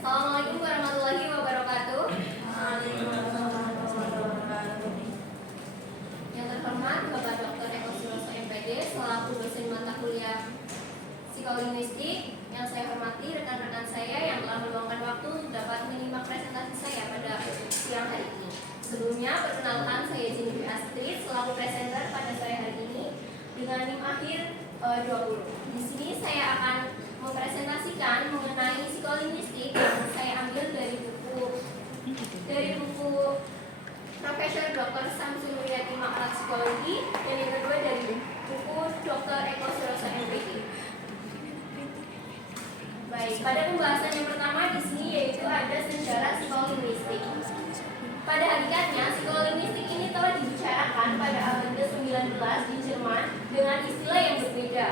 Assalamualaikum warahmatullahi wabarakatuh. Yang terhormat Bapak Dr. Eko Suroso MPD selaku dosen mata kuliah psikolinguistik, yang saya hormati rekan-rekan saya yang telah meluangkan waktu untuk dapat menyimak presentasi saya pada siang hari ini. Sebelumnya, perkenalkan saya Jennifer Astrid selaku presenter pada sore hari ini dengan NIM akhir 20. Di sini saya akan mempresentasikan mengenai psikolinguistik yang saya ambil dari buku Profesor Dr. Samsul Nuryati Makalah Psikologi, dan yang kedua dari buku Dr. Eko Suroso MPD. Baik, pada pembahasan yang pertama di sini yaitu ada sejarah psikolinguistik. Pada hakikatnya, psikolinguistik ini telah dibicarakan pada abad ke-19 di Jerman dengan istilah yang berbeda.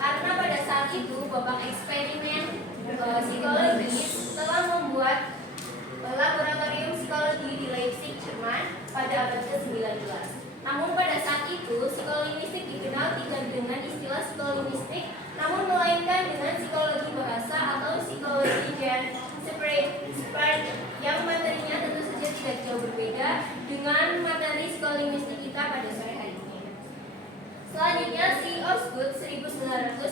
Karena pada saat itu, babak eksperimen psikologis telah membuat laboratorium psikologi di Leipzig, Jerman pada abad ke-19. Namun pada saat itu, psikolinguistik dikenal tidak dengan istilah psikolinguistik, namun melainkan dengan psikologi bahasa atau psikologi gen spread, yang materinya tentu saja tidak jauh berbeda dengan materi psikolinguistik kita pada sore hari ini. Selanjutnya, si Osgood 1954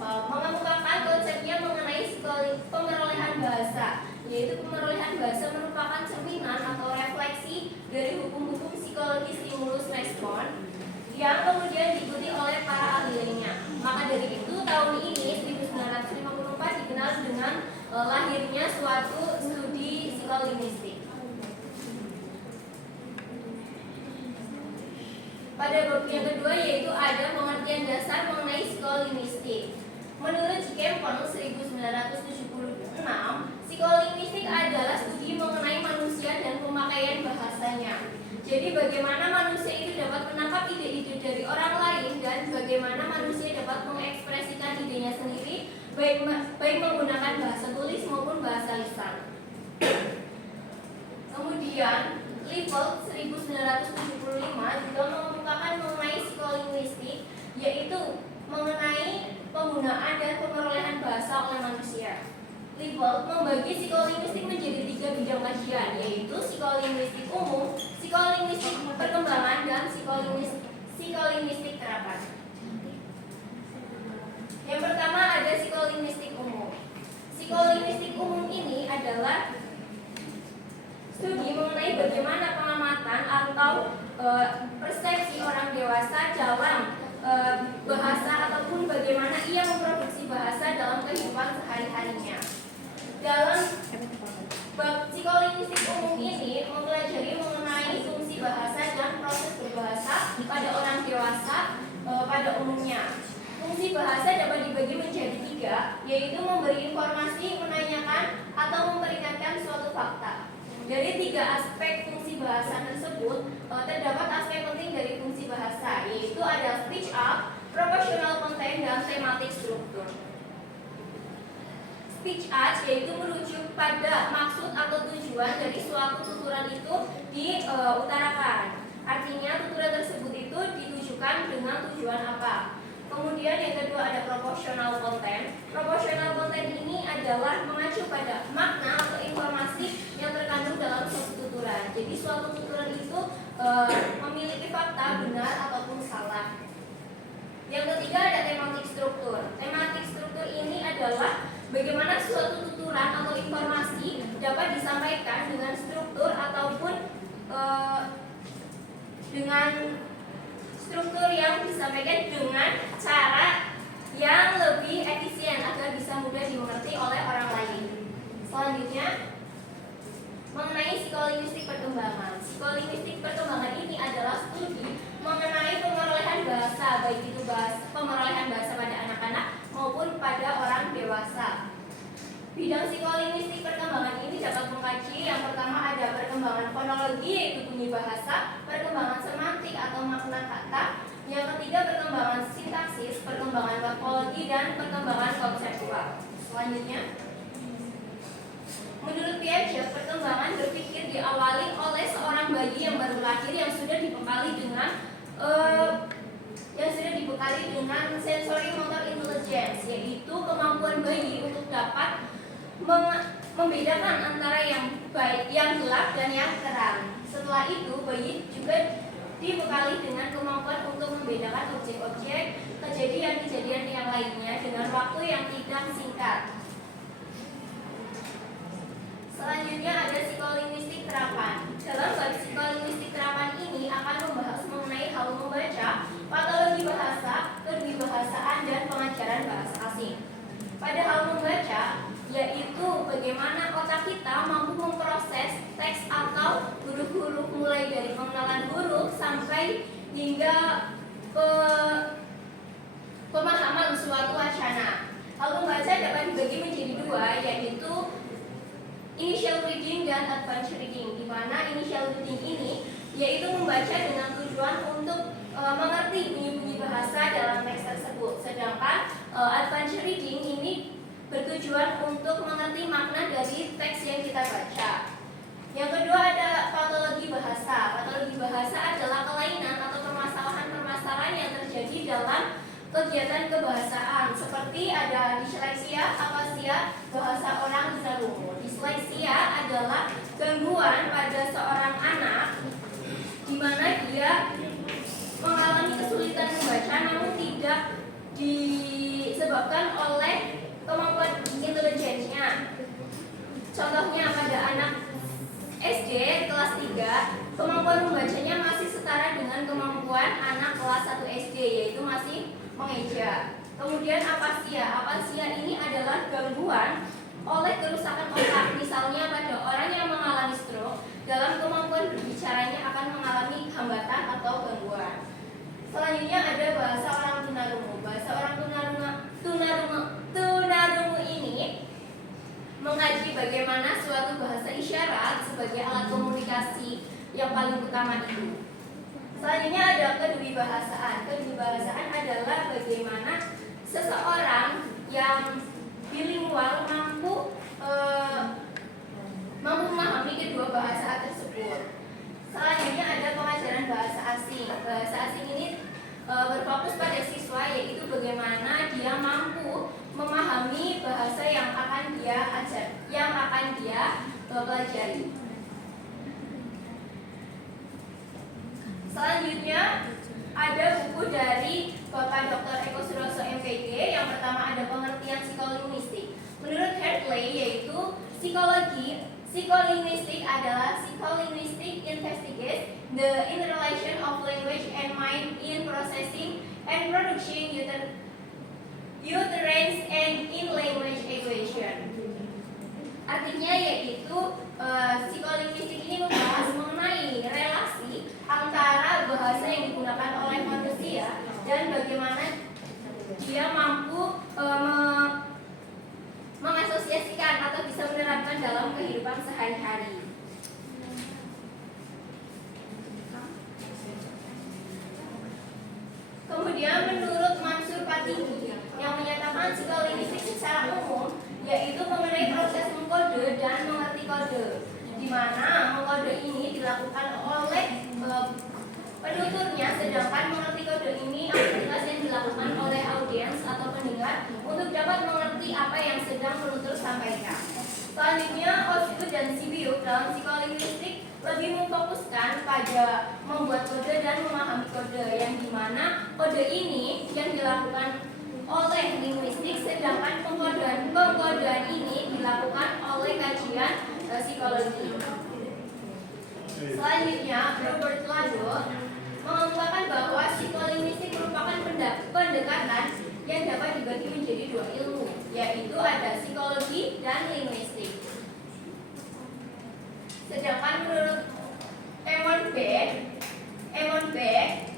mengemukakan konsepnya mengenai pemerolehan bahasa, yaitu pemerolehan bahasa merupakan cerminan atau refleksi dari hukum-hukum psikologi stimulus respon yang kemudian diikuti oleh para ahli lainnya. Maka dari itu, tahun ini 1954 dikenal dengan lahirnya suatu studi psikolinguistik. Pada bab yang kedua yaitu ada pengertian dasar mengenai psikolinguistik. Menurut Kempon 1976, psikolinguistik adalah studi mengenai manusia dan pemakaian bahasanya. Jadi bagaimana manusia itu dapat menangkap ide-ide dari orang lain dan bagaimana manusia dapat mengekspresikan idenya sendiri baik menggunakan bahasa tulis maupun bahasa lisan. Kemudian Liefeld 1975 juga mengemukakan mengenai psikolinguistik, yaitu mengenai penggunaan dan pemerolehan bahasa oleh manusia. Liefeld membagi psikolinguistik menjadi 3 bidang kajian, yaitu psikolinguistik umum, psikolinguistik perkembangan, dan psikolinguistik terapan. Yang pertama ada psikolinguistik umum. Psikolinguistik umum ini adalah studi mengenai bagaimana pengamatan atau persepsi orang dewasa dalam bahasa ataupun bagaimana ia memproduksi bahasa dalam kehidupan sehari-harinya. Dalam bab psikolinguistik umum ini mempelajari mengenai fungsi bahasa dan proses berbahasa pada orang dewasa pada umumnya. Fungsi bahasa dapat dibagi menjadi 3, yaitu memberi informasi, menanyakan, atau memperingatkan suatu fakta. Dari 3 aspek fungsi bahasa tersebut, terdapat aspek penting dari fungsi bahasa, yaitu ada speech up, proportional content, dan thematic struktur. Speech up yaitu merujuk pada maksud atau tujuan dari suatu tuturan itu diutarakan. Artinya tuturan tersebut itu ditujukan dengan tujuan apa. Kemudian yang kedua ada proportional content. Proportional content ini adalah mengacu pada makna atau informasi yang terkandung dalam suatu tuturan. Jadi suatu tuturan itu memiliki fakta benar ataupun salah. Yang ketiga ada thematic struktur. Thematic struktur ini adalah bagaimana suatu tuturan atau informasi dapat disampaikan dengan struktur ataupun dengan struktur yang disampaikan dengan cara yang lebih efisien agar bisa mudah dimengerti oleh orang lain. Selanjutnya mengenai psikolinguistik perkembangan. Psikolinguistik perkembangan ini adalah studi mengenai pemerolehan bahasa, baik itu pemerolehan bahasa pada anak-anak maupun pada orang dewasa. Bidang psikolinguistik perkembangan ini dapat mengkaji yang pertama ada perkembangan fonologi yaitu bunyi bahasa, perkembangan semantik atau makna kata, yang ketiga perkembangan sintaksis, perkembangan morfologi, dan perkembangan konseptual. Selanjutnya, menurut Piaget, perkembangan berpikir diawali oleh seorang bayi yang baru lahir yang sudah dibekali dengan sensory motor intelligence, yaitu kemampuan bayi untuk dapat membedakan antara yang baik, yang gelap dan yang terang. Setelah itu, bait juga dibekali dengan kemampuan untuk membedakan objek-objek kejadian-kejadian yang lainnya dengan waktu yang tidak singkat. Selanjutnya ada psikolinguistik terapan. Dalam bab psikolinguistik terapan ini akan membahas mengenai hal membaca, patologi bahasa, kedewibahasaan, dan pengajaran bahasa asing. Pada hal membaca, yaitu bagaimana otak kita mampu memproses teks atau huruf-huruf mulai dari pengenalan huruf sampai hingga pemahaman suatu wacana. Hal membaca dapat dibagi menjadi dua, yaitu initial reading dan advanced reading, di mana initial reading ini yaitu membaca dengan tujuan untuk mengerti bunyi-bunyi bahasa dalam teks tersebut, sedangkan advanced reading ini bertujuan untuk mengerti makna dari teks yang kita baca. Yang kedua ada patologi bahasa. Patologi bahasa adalah kelainan atau permasalahan-permasalahan yang terjadi dalam kegiatan kebahasaan, seperti ada disleksia, afasia, bahasa orang tunarungu. Disleksia adalah gangguan pada seorang anak di mana dia mengalami kesulitan membaca namun tidak disebabkan oleh kemampuan intelijensinya. Contohnya pada anak SD kelas 3, kemampuan membacanya masih setara dengan kemampuan anak kelas 1 SD, yaitu masih mengeja. Kemudian afasia. Afasia ini adalah gangguan oleh kerusakan otak. Misalnya pada orang yang mengalami stroke, dalam kemampuan berbicaranya akan mengalami hambatan atau gangguan. Selanjutnya ada bahasa orang tunarungu. Bahasa orang tunarungu ini mengkaji bagaimana suatu bahasa isyarat sebagai alat komunikasi yang paling utama itu. Selanjutnya ada kedewibahasaan. Kedewibahasaan adalah bagaimana seseorang yang bilingual mampu memahami kedua bahasa tersebut. Selanjutnya ada pengajaran bahasa asing. Bahasa asing ini berfokus pada siswa, yaitu bagaimana dia mampu memahami bahasa yang akan dia pelajari. Selanjutnya ada buku dari Bapak Dr. Eko Suroso MPG. Yang pertama ada pengertian psikolinguistik. Menurut Hartley, yaitu psikolinguistik adalah psycholinguistic investigates the interrelation of language and mind in processing and production utterance and in language equation. Artinya yaitu psikolinguistik ini membahas mengenai relasi antara bahasa yang digunakan oleh manusia dan bagaimana dia mampu mengasosiasikan atau bisa menerapkan dalam kehidupan sehari-hari. Kemudian menurut Mansur Patini yang menyatakan psikolinguistik secara umum yaitu mengenai proses mengkode dan mengerti kode, di mana mengkode ini dilakukan oleh penuturnya, sedangkan mengerti kode ini aktivitas yang dilakukan oleh audiens atau pendengar untuk dapat mengerti apa yang sedang penutur sampaikan. Selanjutnya, Osgood dan Sibiuk dalam psikolinguistik lebih memfokuskan pada membuat kode dan memahami kode, yang dimana kode ini yang dilakukan oleh linguistik, sedangkan pengkodean ini dilakukan oleh kajian psikologi. Selanjutnya, Robert Lado mengungkapkan bahwa psikolinguistik merupakan pendekatan yang dapat dibagi menjadi dua ilmu, yaitu ada psikologi dan linguistik. Sedangkan menurut Eamon Beck,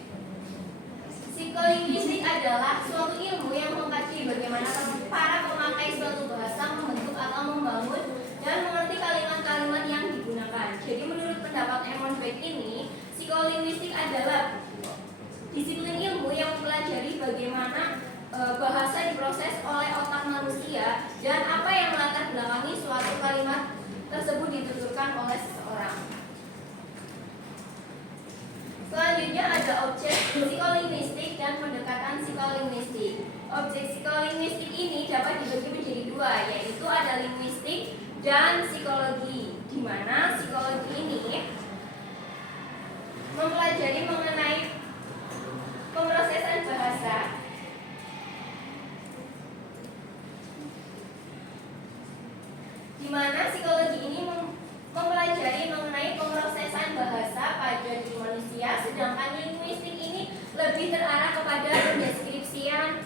psikolinguistik adalah suatu ilmu yang mengkaji bagaimana para pemakai suatu bahasa membentuk atau membangun dan mengerti kalimat-kalimat yang digunakan. Jadi menurut pendapat Eamon Beck ini, psikolinguistik adalah disiplin ilmu yang mempelajari bagaimana bahasa diproses oleh otak manusia dan apa yang melatar belakangi suatu kalimat tersebut dituturkan oleh seseorang. Selanjutnya ada objek psikolinguistik dan pendekatan psikolinguistik. Objek psikolinguistik ini dapat dibagi menjadi dua, yaitu ada linguistik dan psikologi, di mana psikologi ini mempelajari mengenai pemrosesan bahasa, di mana psikologi ini mempelajari mengenai pemrosesan bahasa pada diri manusia, sedangkan linguistik ini lebih terarah kepada pendeskripsian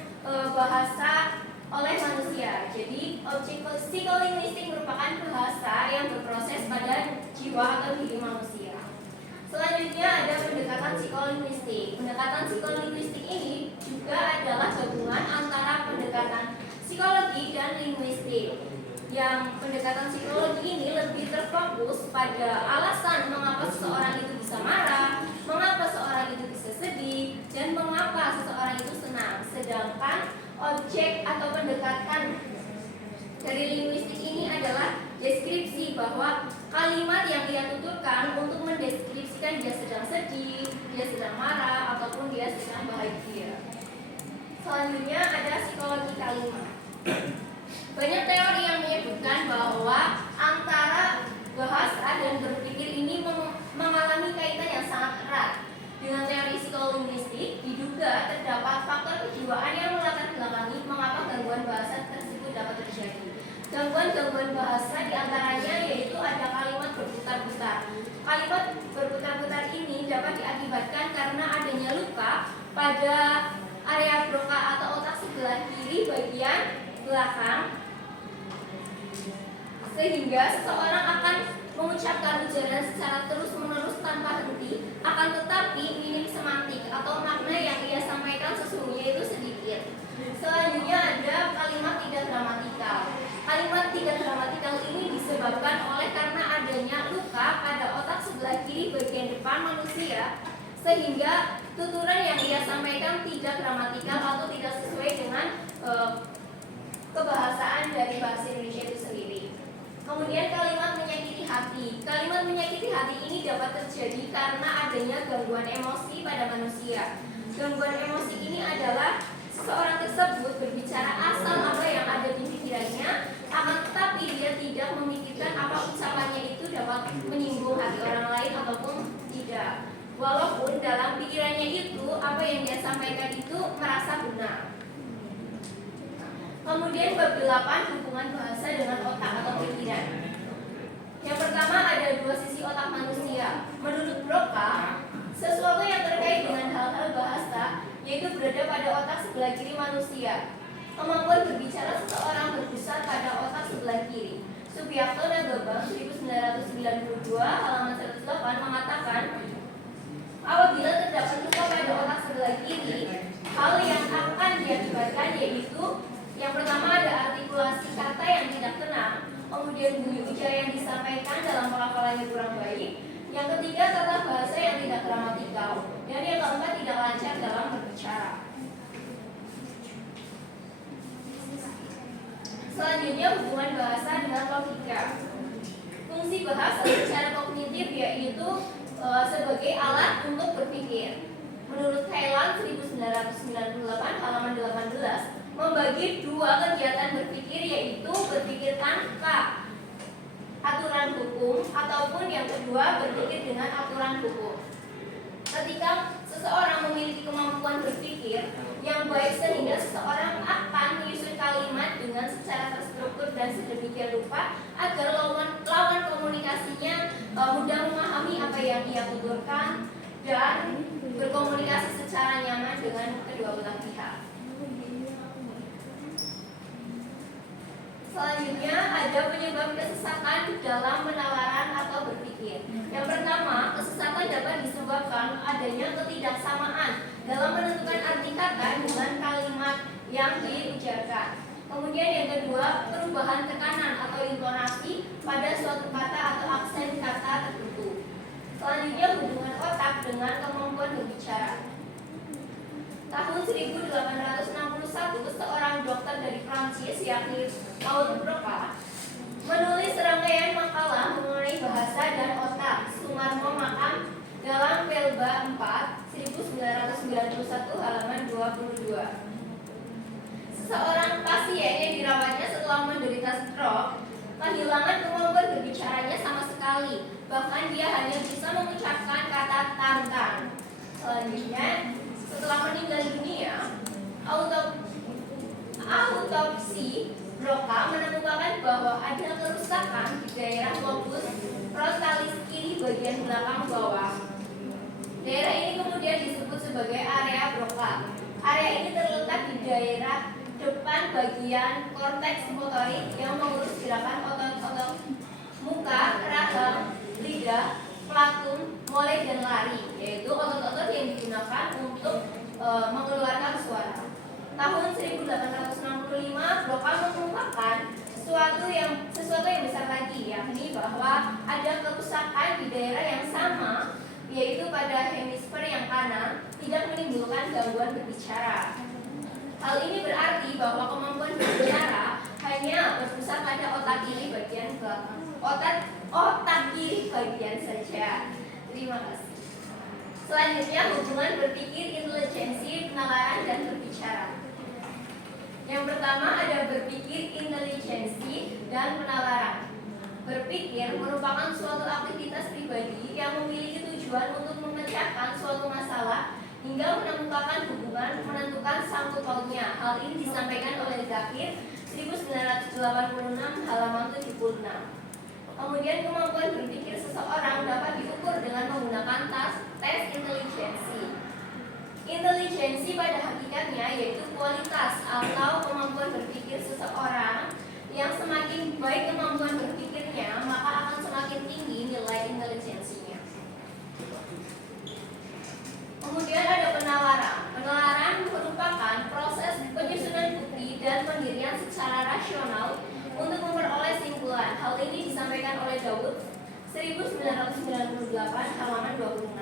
bahasa oleh manusia. Jadi objek psikolinguistik merupakan bahasa yang berproses pada jiwa atau diri manusia. Selanjutnya ada pendekatan psikolinguistik. Pendekatan psikolinguistik ini juga adalah gabungan antara pendekatan psikologi dan linguistik. Yang pendekatan psikologi ini lebih terfokus pada alasan mengapa seseorang itu bisa marah, mengapa seseorang itu bisa sedih, dan mengapa seseorang itu senang. Sedangkan objek atau pendekatan dari linguistik ini adalah deskripsi, bahwa kalimat yang dia tuturkan untuk mendeskripsikan dia sedang sedih, dia sedang marah, ataupun dia sedang bahagia. Selanjutnya ada psikologi kalimat. Banyak teori yang menyebutkan bahwa antara bahasa dan berpikir ini mengalami kaitan yang sangat erat. Dengan teori psikolinguistik diduga terdapat faktor kejiwaan yang melatar belakangi mengapa gangguan bahasa tersebut dapat terjadi. Gangguan-gangguan bahasa diantaranya yaitu ada kalimat berputar-putar. Kalimat berputar-putar ini dapat diakibatkan karena adanya luka pada area broca atau otak sebelah kiri bagian belakang, sehingga seseorang akan mengucapkan ujaran secara terus-menerus tanpa henti, akan tetapi minim semantik atau makna yang ia sampaikan sesungguhnya itu sedikit. Selanjutnya ada kalimat tidak gramatikal. Kalimat tidak gramatikal ini disebabkan oleh karena adanya luka pada otak sebelah kiri bagian depan manusia, sehingga tuturan yang ia sampaikan tidak gramatikal atau tidak sesuai dengan kebahasaan dari bahasa Indonesia itu sendiri. Kemudian kalimat menyakiti hati. Kalimat menyakiti hati ini dapat terjadi karena adanya gangguan emosi pada manusia. Gangguan emosi ini adalah seseorang tersebut berbicara asal apa yang ada di pikirannya, akan tetapi dia tidak memikirkan apa ucapannya itu dapat menyinggung hati orang lain ataupun tidak. Walaupun dalam pikirannya itu apa yang dia sampaikan itu merasa benar. Kemudian bab 8, hubungan bahasa dengan otak atau pikiran. Yang pertama ada dua sisi otak manusia. Menurut Broca, sesuatu yang terkait dengan hal-hal bahasa yaitu berada pada otak sebelah kiri manusia. Kemampuan berbicara seseorang berpusat pada otak sebelah kiri. Subiakto Nagabang 1992 halaman 108 mengatakan, apabila terdapat luka pada otak sebelah kiri, hal yang akan diakibatkan yaitu yang pertama ada artikulasi kata yang tidak tenang, kemudian bunyi ujar yang disampaikan dalam pelafalannya kurang baik, yang ketiga tata bahasa yang tidak gramatikal, dan yang keempat tidak lancar dalam berbicara. Selanjutnya hubungan bahasa dengan logika. Fungsi bahasa secara kognitif yaitu sebagai alat untuk berpikir. Menurut Thailand 1998 halaman 18 membagi dua kegiatan berpikir yaitu berpikir tanpa aturan hukum ataupun yang kedua berpikir dengan aturan hukum. Ketika seseorang memiliki kemampuan berpikir yang baik sehingga seseorang akan menyusun kalimat dengan secara terstruktur dan sedemikian rupa agar lawan komunikasinya mudah memahami apa yang ia tuturkan dan berkomunikasi secara nyaman dengan kedua belah pihak. Selanjutnya ada penyebab kesesatan dalam penalaran atau berpikir. Yang pertama, kesesatan dapat disebabkan adanya ketidaksamaan dalam menentukan arti kata dengan kalimat yang diucapkan. Kemudian yang kedua, perubahan tekanan atau intonasi pada suatu kata atau aksen kata tertentu. Selanjutnya hubungan otak dengan kemampuan berbicara. Tahun 1861, seorang dokter dari Prancis yakni Paul Broca menulis serangkaian makalah mengenai bahasa dan otak Sumarmo Makam dalam Pelba 4 1991 halaman 22. Seseorang pasien yang dirawatnya setelah menderita stroke kehilangan kemampuan berbicaranya sama sekali. Bahkan dia hanya bisa mengucapkan kata tantan. Selanjutnya, setelah meninggal dunia, autopsi Broca menemukan bahwa ada kerusakan di daerah lobus frontalis kiri bagian belakang bawah. Daerah ini kemudian disebut sebagai area Broca. Area ini terletak di daerah depan bagian korteks motorik yang mengurus gerakan otot-otot muka, rahang, lidah, platum, molek, dan lari, yaitu otot-otot yang digunakan untuk mengeluarkan suara. Tahun 1865, Broca mengungkapkan sesuatu yang besar lagi, yakni bahwa ada kerusakan di daerah yang sama, yaitu pada hemisfer yang kanan, tidak menimbulkan gangguan berbicara. Hal ini berarti bahwa kemampuan berbicara hanya berpusat pada otak kiri bagian belakang. Otak kiri bagian saja. Terima kasih. Selanjutnya, hubungan berpikir, intelijensi, penalaran, dan berbicara. Yang pertama ada berpikir, intelijensi, dan penalaran. Berpikir merupakan suatu aktivitas pribadi yang memiliki tujuan untuk memecahkan suatu masalah hingga menemukan hubungan, menentukan sangkut pautnya. Hal ini disampaikan oleh Zakir 1986 halaman 76. Kemudian kemampuan berpikir seseorang dapat diukur dengan menggunakan tes intelijensi. Intelijensi pada hakikatnya yaitu kualitas atau kemampuan berpikir seseorang. Yang semakin baik kemampuan berpikirnya, maka akan semakin tinggi nilai intelijensinya. Kemudian ada penalaran. Penalaran merupakan proses penyusunan bukti dan pendirian secara rasional untuk memperoleh simpulan. Hal ini disampaikan oleh Daud 1998 halaman 26.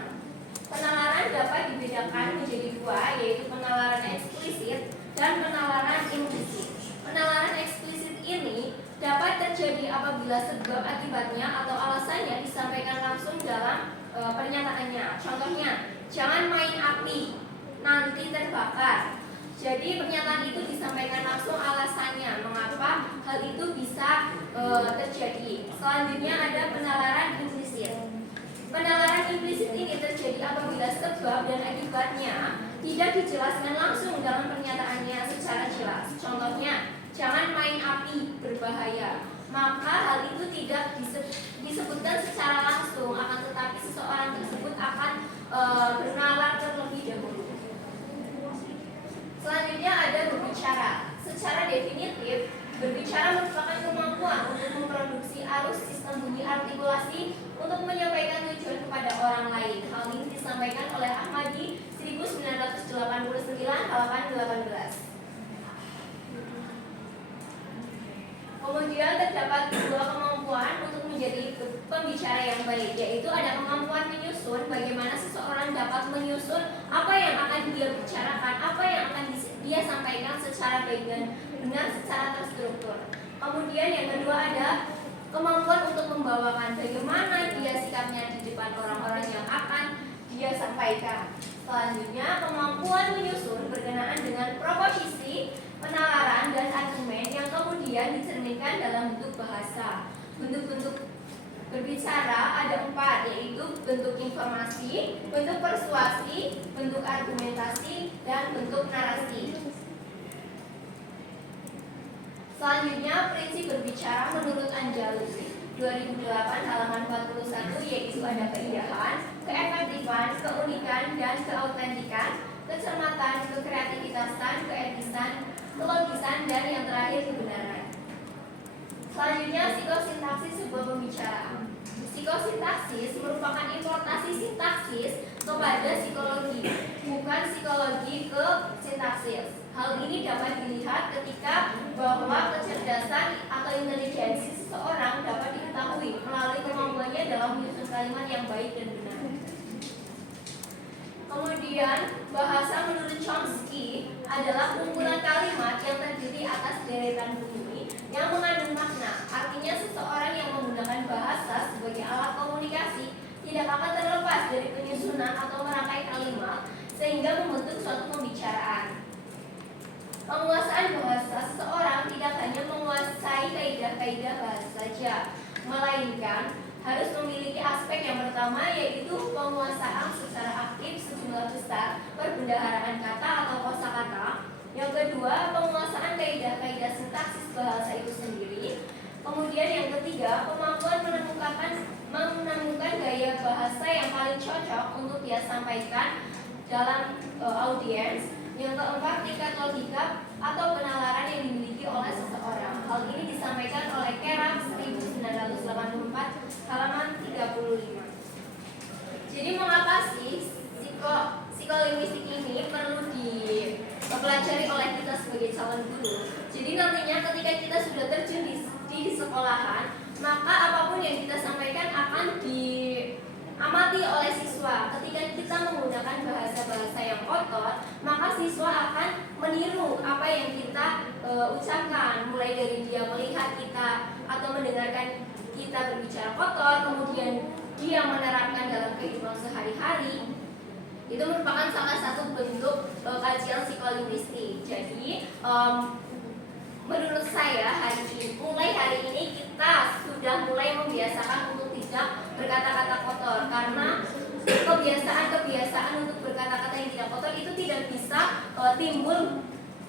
Penalaran dapat dibedakan menjadi dua, yaitu penalaran eksplisit dan penalaran implisit. Penalaran eksplisit ini dapat terjadi apabila sebab akibatnya atau alasannya disampaikan langsung dalam pernyataannya. Contohnya, jangan main api, nanti terbakar. Jadi pernyataan itu disampaikan langsung alasannya, mengapa hal itu bisa terjadi. Selanjutnya ada penalaran implisit. Penalaran implisit ini terjadi apabila sebab dan akibatnya tidak dijelaskan langsung dalam pernyataannya secara jelas. Contohnya, jangan main api, berbahaya. Maka hal itu tidak disebutkan secara langsung, akan tetapi seseorang tersebut akan bernalar terlebih dahulu. Selanjutnya ada berbicara. Secara definitif, berbicara merupakan kemampuan untuk memproduksi arus sistem bunyi artikulasi untuk menyampaikan tujuan kepada orang lain. Hal ini disampaikan oleh Ahmadi 1989 halaman 18. Kemudian terdapat dua kemampuan untuk menjadi pembicara yang baik, yaitu ada kemampuan menyusun, bagaimana seseorang dapat menyusun apa yang akan dia bicarakan, apa yang akan dia sampaikan secara baik dan benar, secara terstruktur. Kemudian yang kedua ada kemampuan untuk membawakan, bagaimana dia sikapnya di depan orang-orang yang akan dia sampaikan. Selanjutnya kemampuan menyusun berkenaan dengan proposisi, penalaran, dan argumen yang kemudian dicerminkan dalam bentuk bahasa. Bentuk-bentuk berbicara ada 4, yaitu bentuk informasi, bentuk persuasi, bentuk argumentasi, dan bentuk narasi. Selanjutnya prinsip berbicara menurut Anjalus 2008 halaman 41, yaitu ada keindahan, keefektifan, keunikan, dan keautentikan, kecermatan, kekreativitasan, keetisan, kelogisan, dan yang terakhir kebenaran. Selanjutnya psikosintaksis sebuah pembicaraan. Psikosintaksis merupakan importasi sintaksis kepada psikologi, bukan psikologi ke sintaksis. Hal ini dapat dilihat ketika bahwa kecerdasan atau intelijensi seseorang dapat diketahui melalui kemampuannya dalam menyusun kalimat yang baik dan benar. Kemudian bahasa menurut Chomsky adalah kumpulan kalimat yang terdiri atas deretan bunyi yang mengandung makna. Artinya seseorang yang menggunakan bahasa sebagai alat komunikasi tidak akan terlepas dari penyusunan atau merangkai kalimat sehingga membentuk suatu pembicaraan. Penguasaan bahasa seseorang tidak hanya menguasai kaidah-kaidah bahasa saja, melainkan harus memiliki aspek yang pertama, yaitu penguasaan secara aktif sejumlah besar perbendaharaan kata atau kosakata. Yang kedua, penguasaan kaidah-kaidah sintaksis bahasa itu sendiri. Kemudian yang ketiga, kemampuan menemukan gaya bahasa yang paling cocok untuk dia sampaikan dalam audiens. Yang keempat, tingkat logika atau penalaran yang dimiliki oleh seseorang. Hal ini disampaikan oleh Kerak 1984 halaman 35. Jadi mengapa sih psikolinguistik ini perlu dipelajari oleh kita sebagai calon guru? Jadi nantinya ketika kita sudah terjun di sekolahan, maka apapun yang kita sampaikan akan diamati oleh siswa. Ketika kita menggunakan bahasa-bahasa yang kotor, maka siswa akan meniru apa yang kita ucapkan, mulai dari dia melihat kita atau mendengarkan kita berbicara kotor, kemudian dia menerapkan dalam kehidupan sehari-hari. Itu merupakan salah satu bentuk kajian psikolinguistik. Jadi menurut saya mulai hari ini kita sudah mulai membiasakan untuk tidak berkata-kata kotor, karena kebiasaan untuk berkata-kata yang tidak kotor itu tidak bisa timbul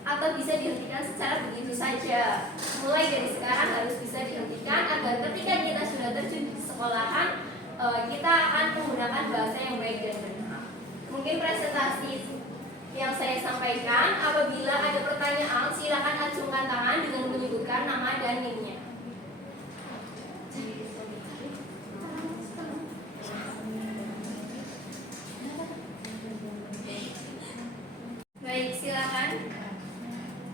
atau bisa dihentikan secara begitu saja. Mulai dari sekarang harus bisa dihentikan agar ketika kita sudah terjun di sekolahan, kita akan menggunakan bahasa yang baik dan benar. Mungkin presentasi yang saya sampaikan. Apabila ada pertanyaan, silakan acungkan tangan dengan menyebutkan nama dan NIM-nya. Baik, silakan.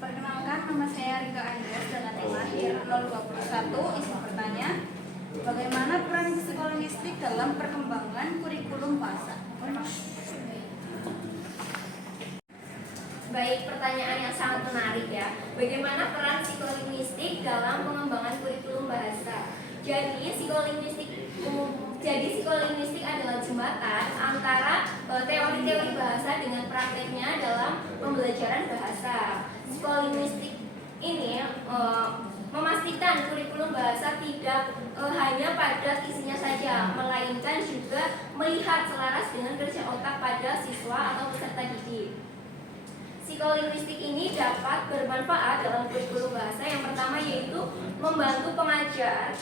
Perkenalkan, nama saya Rika Andreas dengan yang lahir 021. Isi bertanya, bagaimana peran psikolinguistik dalam perkembangan kurikulum bahasa? Baik, pertanyaan yang sangat menarik ya. Bagaimana peran psikolinguistik dalam pengembangan kurikulum bahasa? Jadi psikolinguistik adalah jembatan antara teori-teori bahasa dengan prakteknya dalam pembelajaran bahasa. Psikolinguistik ini memastikan kurikulum bahasa tidak hanya pada isinya saja, melainkan juga melihat selaras dengan kerja otak pada siswa atau peserta didik. Psikolinguistik ini dapat bermanfaat dalam kurikulum bahasa. Yang pertama yaitu membantu pengajar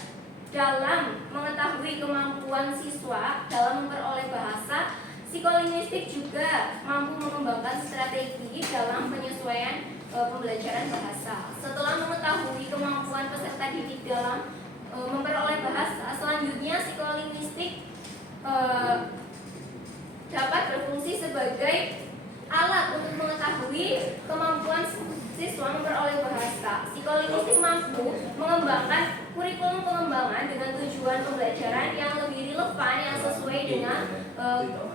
dalam mengetahui kemampuan siswa dalam memperoleh bahasa. Psikolinguistik juga mampu mengembangkan strategi dalam penyesuaian pembelajaran bahasa. Setelah mengetahui kemampuan peserta didik dalam memperoleh bahasa, selanjutnya psikolinguistik dapat berfungsi sebagai alat untuk mengetahui kemampuan siswa memperoleh bahasa. Psikolinguistik mampu mengembangkan kurikulum pengembangan dengan tujuan pembelajaran yang lebih relevan, yang sesuai dengan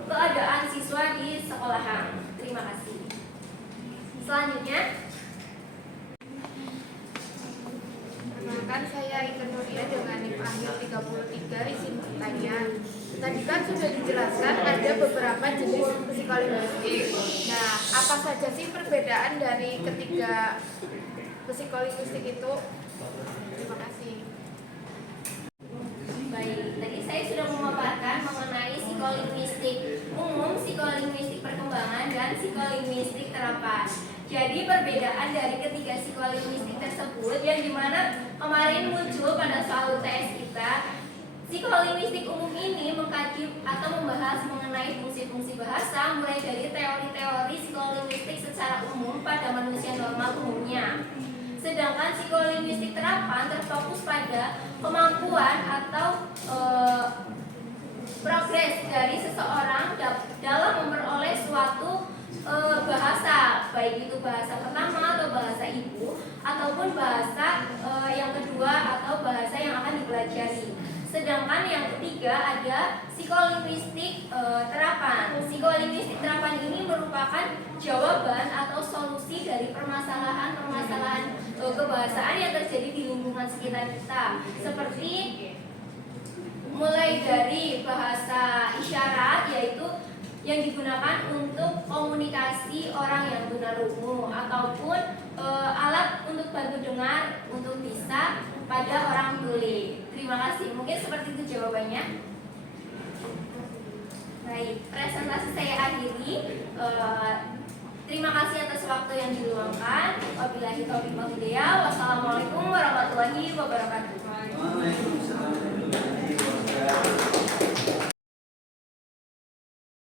keadaan siswa di sekolahan. Terima kasih. Selanjutnya, perkenalkan, saya Ika Nuria dengan NIM akhir 33. Izin bertanya. Tadi kan sudah dijelaskan ada beberapa jenis psikolinguistik. Nah, apa saja sih perbedaan dari ketiga psikolinguistik itu? Terima kasih. baik, tadi saya sudah memaparkan mengenai psikolinguistik umum, psikolinguistik perkembangan, dan psikolinguistik terapan. Jadi perbedaan dari ketiga psikolinguistik tersebut yang dimana kemarin muncul pada soal UTS kita, psikolinguistik umum ini mengkaji atau membahas mengenai fungsi-fungsi bahasa, mulai dari teori-teori psikolinguistik secara umum pada manusia normal umumnya. Sedangkan psikolinguistik terapan terfokus pada kemampuan atau progres dari seseorang dalam memperoleh suatu bahasa, baik itu bahasa pertama atau bahasa ibu, ataupun bahasa yang kedua atau bahasa yang akan dipelajari. Sedangkan yang ketiga ada psikolinguistik terapan. Psikolinguistik terapan ini merupakan jawaban atau solusi dari permasalahan-permasalahan kebahasaan yang terjadi di lingkungan sekitar kita, seperti mulai dari bahasa isyarat, yaitu yang digunakan untuk komunikasi orang yang tunarungu, ataupun alat untuk bantu dengar untuk bisa pada orang tuli. Terima kasih. Mungkin seperti itu jawabannya. Baik, presentasi saya akhiri. Terima kasih atas waktu yang diluangkan. Wabillahi taufiq wal hidayah. Wassalamualaikum warahmatullahi wabarakatuh.